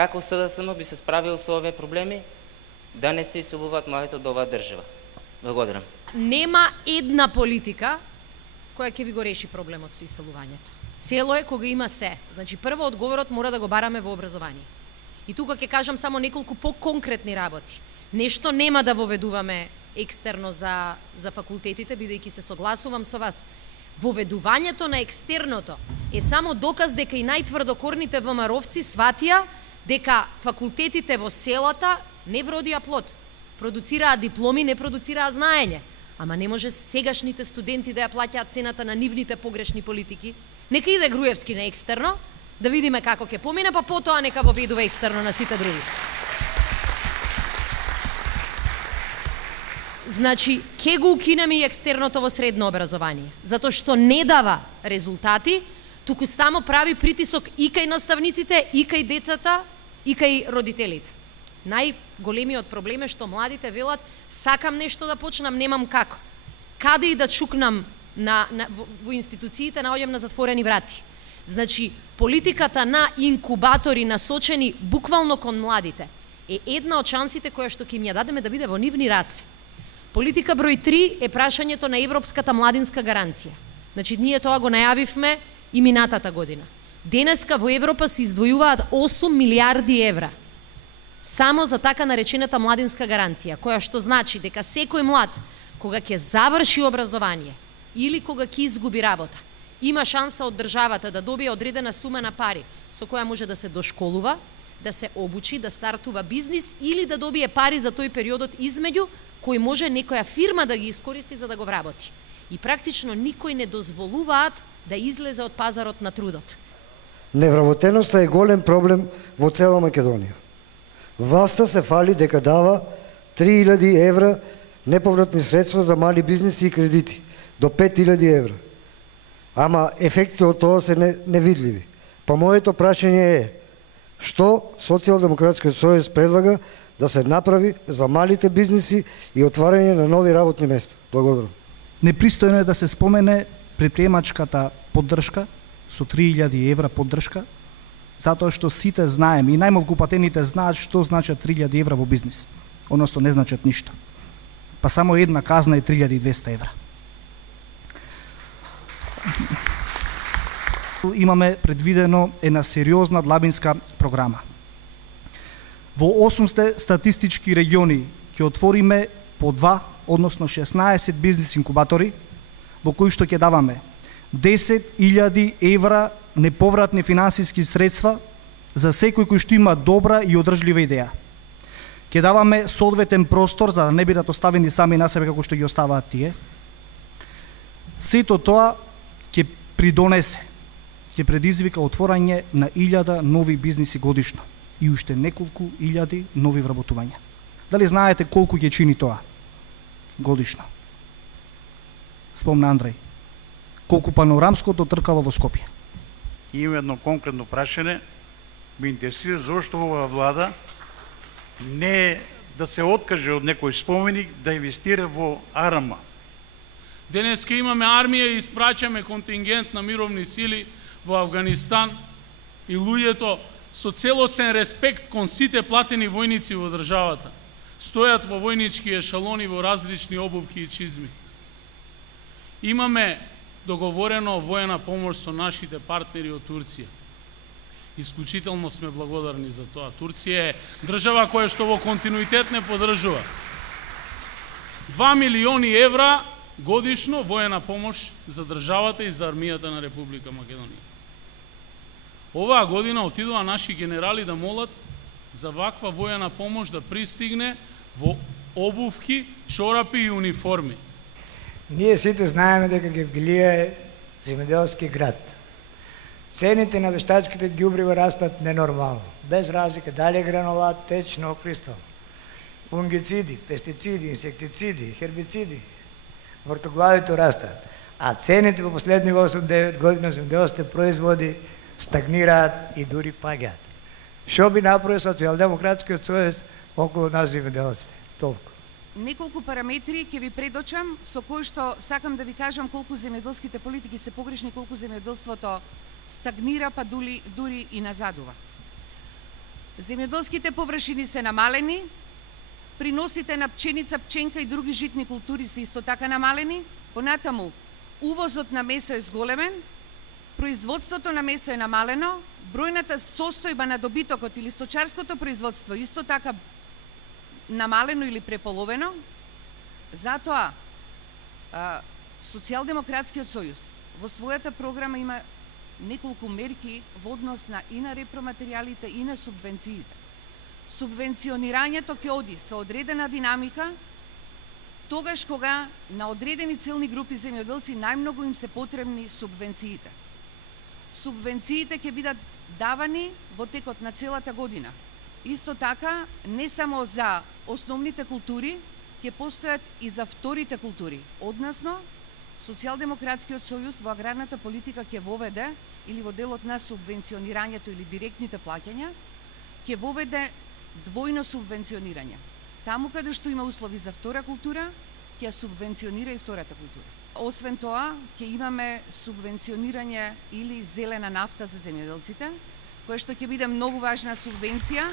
Како СДСМ би се справил со овие проблеми да не се иселуваат младите од оваа држава? Благодарам. Нема една политика која ќе ви го реши проблемот со иселувањето. Цело е кога има се. Значи, прво одговорот мора да го бараме во образование. И тука ќе кажам само неколку по-конкретни работи. Нешто нема да воведуваме екстерно за факултетите, бидејќи се согласувам со вас. Воведувањето на екстерното е само доказ дека и најтврдокорните ВМРО-вци сватија дека факултетите во селата не вродија плод. Продуцираа дипломи, не продуцираа знаење. Ама не може сегашните студенти да ја плаќаат цената на нивните погрешни политики. Нека иде Груевски на екстерно, да видиме како ќе помине, па потоа нека воведува екстерно на сите други. Значи, ќе го укинеме и екстерното во средно образование, затоа што не дава резултати, туку само прави притисок и кај наставниците, и кај децата, и кај родителите. Најголемиот проблем е што младите велат, сакам нешто да почнам, немам како. Каде и да чукнам во институциите, наоѓам на затворени врати. Значи, политиката на инкубатори насочени буквално кон младите е една од шансите која што ќе им ја дадеме да биде во нивни раце. Политика број 3 е прашањето на Европската младинска гаранција. Значи, ние тоа го најавивме и минатата година. Денеска во Европа се издвојуваат 8 милиарди евра само за така наречената младинска гаранција, која што значи дека секој млад, кога ќе заврши образование или кога ќе изгуби работа, има шанса од државата да добие одредена сума на пари со која може да се дошколува, да се обучи, да стартува бизнис или да добие пари за тој периодот измеѓу кој може некоја фирма да ги искористи за да го вработи. И практично никој не дозволуваат да излезе од пазарот на трудот. Невработеноста е голем проблем во цела Македонија. Власта се фали дека дава 3000 евра неповратни средства за мали бизнеси и кредити, до 5000 евра. Ама ефектите од тоа се невидливи. Па моето прашање е, што Социјалдемократскиот сојуз предлага да се направи за малите бизнеси и отварање на нови работни места? Благодарам. Непристојно е да се спомене предприемачката поддршка со 3000 евра поддршка, затоа што сите знаеме и најмалку платените знаат што значат 3000 евра во бизнис, односно не значат ништо. Па само една казна е 3200 евра. Имаме предвидено една сериозна длабинска програма. Во 8 статистички региони ќе отвориме по 2, односно 16 бизнес инкубатори, во кои што ќе даваме 10.000 евра неповратни финансиски средства за секој кој што има добра и одржлива идеја. Ќе даваме соодветен простор за да не бидат оставени сами на себе како што ги оставаат тие. Сето тоа ќе придонесе, ќе предизвика отворање на 1000 нови бизниси годишно и уште неколку илјади нови вработувања. Дали знаете колку ќе чини тоа годишно? Спомна Андреј. Колку панорамското тркало во Скопје? Имам едно конкретно прашање. Ме интересира зошто оваа влада не да се откаже од некој споменик да инвестира во АРМА. Денеска имаме армија и испраќаме контингент на мировни сили во Авганистан и луѓето со целосен респект кон сите платени војници во државата стојат во војнички ешалони во различни обувки и чизми. Имаме договорено воена помош со нашите партнери од Турција. Исклучително сме благодарни за тоа. Турција е држава која што во континуитет не поддржува. 2 милиони евра годишно воена помош за државата и за армијата на Република Македонија. Оваа година отидоа наши генерали да молат за ваква воена помош да пристигне во обувки, чорапи и униформи. Ние сите знаеме дека Гевгелија е земјоделски град. Цените на вештачките ѓубрива растат ненормално, без разлика дали е гранулат, течно, кристал. Фунгициди, пестициди, инсектициди, хербициди, вртоглавито растат. А цените во последни 8-9 години земјоделските производи стагнираат и дури паѓаат. Што би направил Социјалдемократскиот сојуз околу нас земјоделците? Толку. Неколку параметри ќе ви предочам со кои што сакам да ви кажам колку земјоделските политики се погрешни, колку земјоделството стагнира, па дури и назадува. Земјоделските површини се намалени, приносите на пченица, пченка и други житни култури се исто така намалени, понатаму увозот на месо е зголемен, производството на месо е намалено, бројната состојба на добитокот или сточарското производство исто така намалено или преполовено. Затоа Социјалдемократскиот сојуз во својата програма има неколку мерки во однос и на репроматеријалите и на субвенциите. Субвенционирањето ќе оди со одредена динамика, тогаш кога на одредени целни групи земјоделци најмногу им се потребни субвенциите. Субвенциите ќе бидат давани во текот на целата година. Исто така, не само за основните култури, ќе постојат и за вторите култури, односно Социјалдемократскиот сојуз во аграрната политика ќе воведе, или во делот на субвенционирањето или директните плаќања, ќе воведе двојно субвенционирање. Таму каде што има услови за втора култура, ќе субвенционира и втората култура. Освен тоа, ќе имаме субвенционирање или зелена нафта за земјоделците, која што ќе биде многу важна субвенција